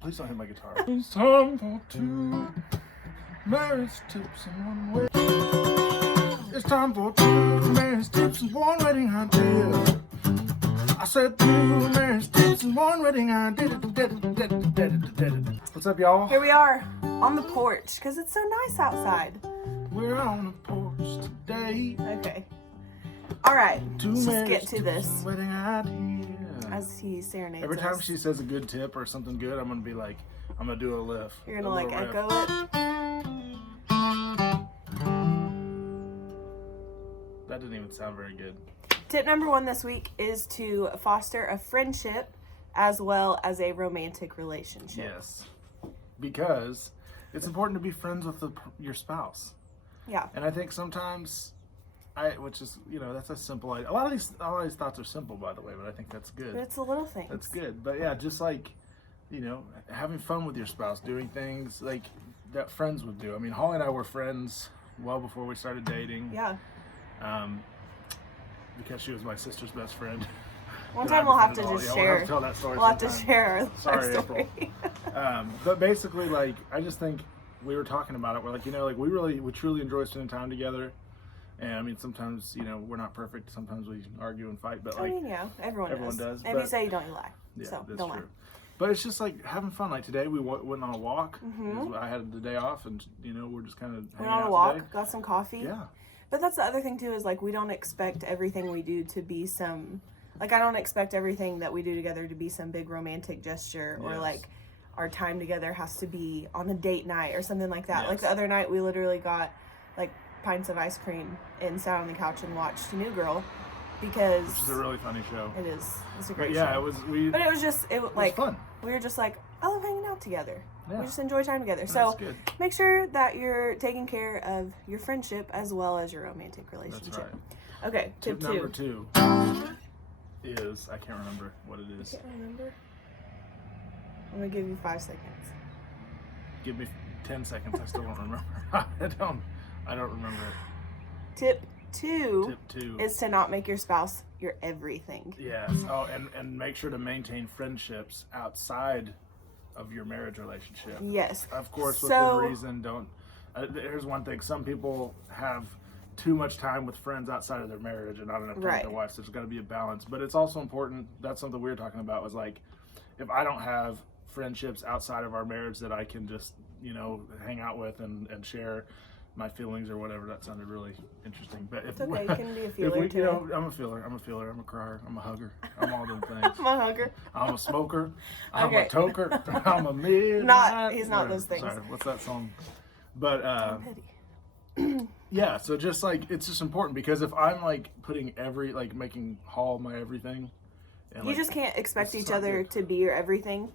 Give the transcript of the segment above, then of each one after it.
Please don't hit my guitar. It's time for two marriage tips and one wedding. It's time for two marriage tips and one wedding idea. I said two marriage tips and one wedding idea. What's up, y'all? Here we are on the porch because it's so nice outside. We're on the porch today. Okay. All right. Let's just get to this. Wedding idea. As he serenades Every time us. she says a good tip or something good, I'm gonna be like, I'm gonna do a lift. You're gonna like echo it. That didn't even sound very good. Tip number 1 this week is to foster a friendship as well as a romantic relationship. Yes, because it's important to be friends with your spouse. Yeah. And I think sometimes, which is, that's a simple idea. A lot of these thoughts are simple, by the way, but I think that's good. But it's the little things. That's good. But yeah, just like, having fun with your spouse, doing things like that friends would do. I mean, Holly and I were friends well before we started dating. Yeah. Because she was my sister's best friend. One time we'll have to just share. We'll have to tell that story. We'll have to share our story. But basically, like, I just think we were talking about it. We're like, we truly enjoy spending time together. And I mean, sometimes, we're not perfect. Sometimes we argue and fight. But like, everyone does. If you say you don't, you lie. Yeah, so that's don't true. lie. But it's just like having fun. Like today, we went on a walk. Mm-hmm. I had the day off, and we're just kind of went on a walk, today. Got some coffee. Yeah. But that's the other thing too, is like we don't expect everything we do to be I don't expect everything that we do together to be some big romantic gesture or like our time together has to be on a date night or something like that. Yes. Like the other night we literally got like pints of ice cream and sat on the couch and watched New Girl because which is a really funny show. It is. It's a great show. But it was fun. We were just like, I love hanging out together. Yeah. We just enjoy time together. That's so good. Make sure that you're taking care of your friendship as well as your romantic relationship. That's right. Okay, tip number 2 is, I can't remember what it is. You can't remember? I'm going to give you 5 seconds. Give me 10 seconds. I still don't remember. I don't remember it. Tip 2 is to not make your spouse your everything. Yes. Oh, and make sure to maintain friendships outside of your marriage relationship. Yes. Of course, within reason. Here's one thing. Some people have too much time with friends outside of their marriage and not enough time with their wife, so there's got to be a balance. But it's also important, that's something we were talking about, was like, if I don't have friendships outside of our marriage that I can just, hang out with and share my feelings or whatever. That sounded really interesting. But it's okay, you can be a feeler too. I'm a feeler, I'm a crier, I'm a hugger, I'm all them things. I'm a hugger. I'm a smoker, I'm a toker, I'm a midnight. He's not those things. Sorry, what's that song? But yeah, so just like, it's just important because if I'm like putting making Hall my everything. And you just can't expect each other to be your everything.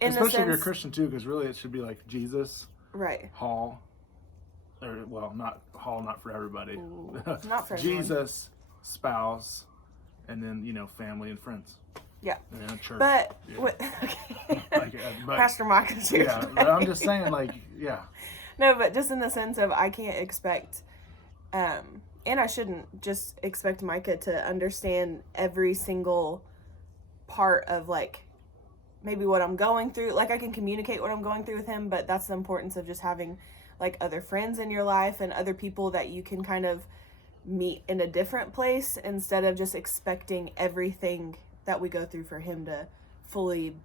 Especially if you're a Christian too, because really it should be like Jesus, right? Hall. Not Hall, not for everybody. Ooh, not for Jesus, spouse, and then family and friends. Yeah. And a church. But okay. Pastor Micah's here. Yeah, but I'm just saying, No, but just in the sense of I can't expect, and I shouldn't just expect Micah to understand every single part of maybe what I'm going through. Like I can communicate what I'm going through with him, but that's the importance of just having other friends in your life and other people that you can kind of meet in a different place instead of just expecting everything that we go through for him to fully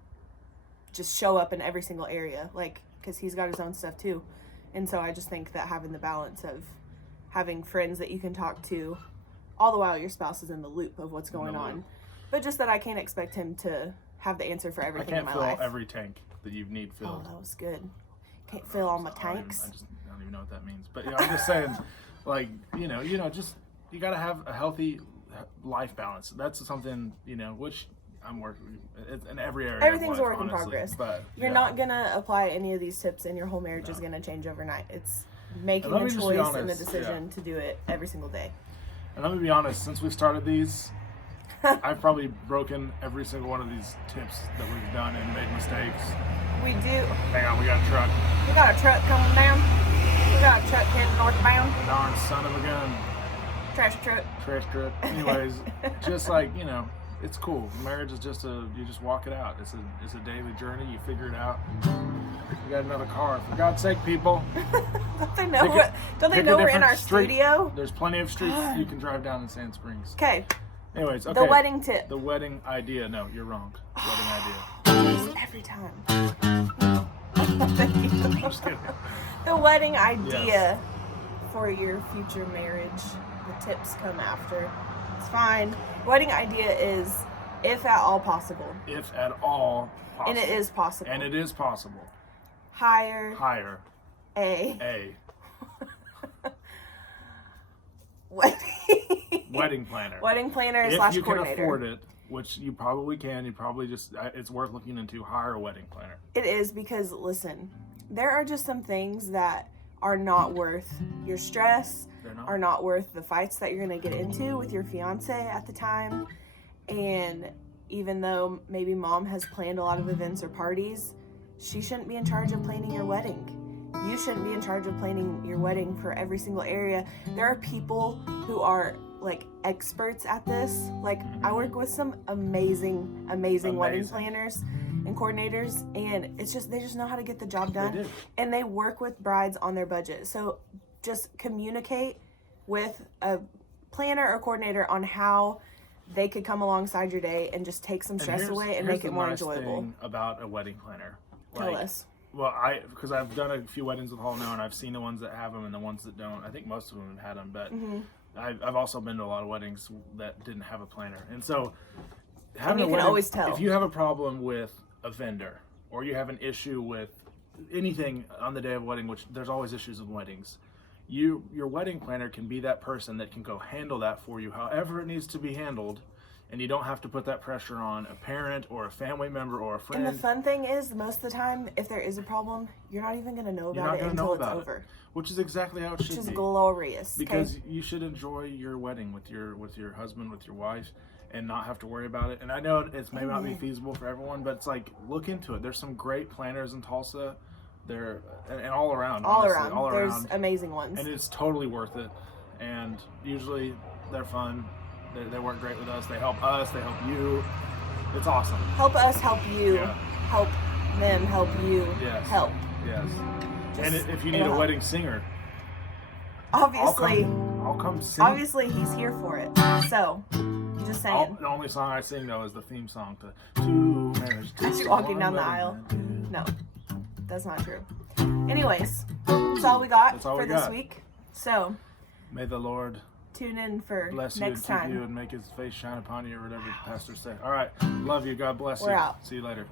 just show up in every single area, because he's got his own stuff too. And so I just think that having the balance of having friends that you can talk to all the while your spouse is in the loop of what's going on, but just that I can't expect him to have the answer for everything in my life. I can't fill every tank that you need filled. Oh, that was good. Can't fill all my tanks. I don't even know what that means. But I'm just saying, just you got to have a healthy life balance. That's something, which I'm working in every area. Everything's a work in progress. But you're not gonna apply any of these tips, and your whole marriage is gonna change overnight. It's making a choice and a decision to do it every single day. And let me be honest. Since we've started these, I've probably broken every single one of these tips that we've done and made mistakes. We do. Hang on, we got a truck. We got a truck coming down. We got a truck heading northbound. Darn son of a gun. Trash truck. Anyways, just It's cool. Marriage is just you just walk it out. It's a daily journey. You figure it out. You got another car. For God's sake, people. Don't they know we're in our studio? There's plenty of streets you can drive down in Sand Springs. Okay. Anyways, okay. The wedding tip. The wedding idea. No, you're wrong. Wedding idea. Every time. I'm just kidding. The wedding idea for your future marriage. The tips come after. It's fine. Wedding idea is, if at all possible. If at all possible. And it is possible. And it is possible. Hire a wedding planner. Wedding planner / if coordinator. you can afford it, which you probably can, it's worth looking into. Hire a wedding planner. It is, because listen, there are just some things that are not worth your stress, are not worth the fights that you're going to get into with your fiance at the time. And even though maybe mom has planned a lot of events or parties, she shouldn't be in charge of planning your wedding. You shouldn't be in charge of planning your wedding for every single area. There are people who are like experts at this. Like, I work with some amazing wedding planners and coordinators, and they just know how to get the job done. They do. And they work with brides on their budget. So just communicate with a planner or coordinator on how they could come alongside your day and just take some stress away and make it more enjoyable. Thing about a wedding planner. Tell us. Well, because I've done a few weddings with Hall now, and I've seen the ones that have them and the ones that don't. I think most of them have had them, but I've also been to a lot of weddings that didn't have a planner. And so, having can always tell. If you have a problem with a vendor, or you have an issue with anything on the day of a wedding, which there's always issues with weddings, your wedding planner can be that person that can go handle that for you however it needs to be handled. And you don't have to put that pressure on a parent or a family member or a friend. And the fun thing is, most of the time, if there is a problem, you're not even going to know about it until it's over. Which is exactly how it should be. Which is glorious. Because you should enjoy your wedding with your husband, with your wife, and not have to worry about it. And I know it may not be feasible for everyone, but it's like, look into it. There's some great planners in Tulsa. And all around. All honestly, around. There's amazing ones. And it's totally worth it. And usually they're fun. They work great with us. They help us. They help you. It's awesome. Help us help you. Yeah. Help them help you. Yes. Help. Yes. And if you need a wedding singer, obviously, I'll come sing. Obviously, he's here for it. So, just saying. The only song I sing, though, is the theme song to Marriage. As you're walking down the aisle. No, that's not true. Anyways, that's all we got for this week. So, may the Lord tune in for bless you next and time. Keep you and make his face shine upon you, or whatever pastors say. All right. Love you. God bless you. We're out. See you later.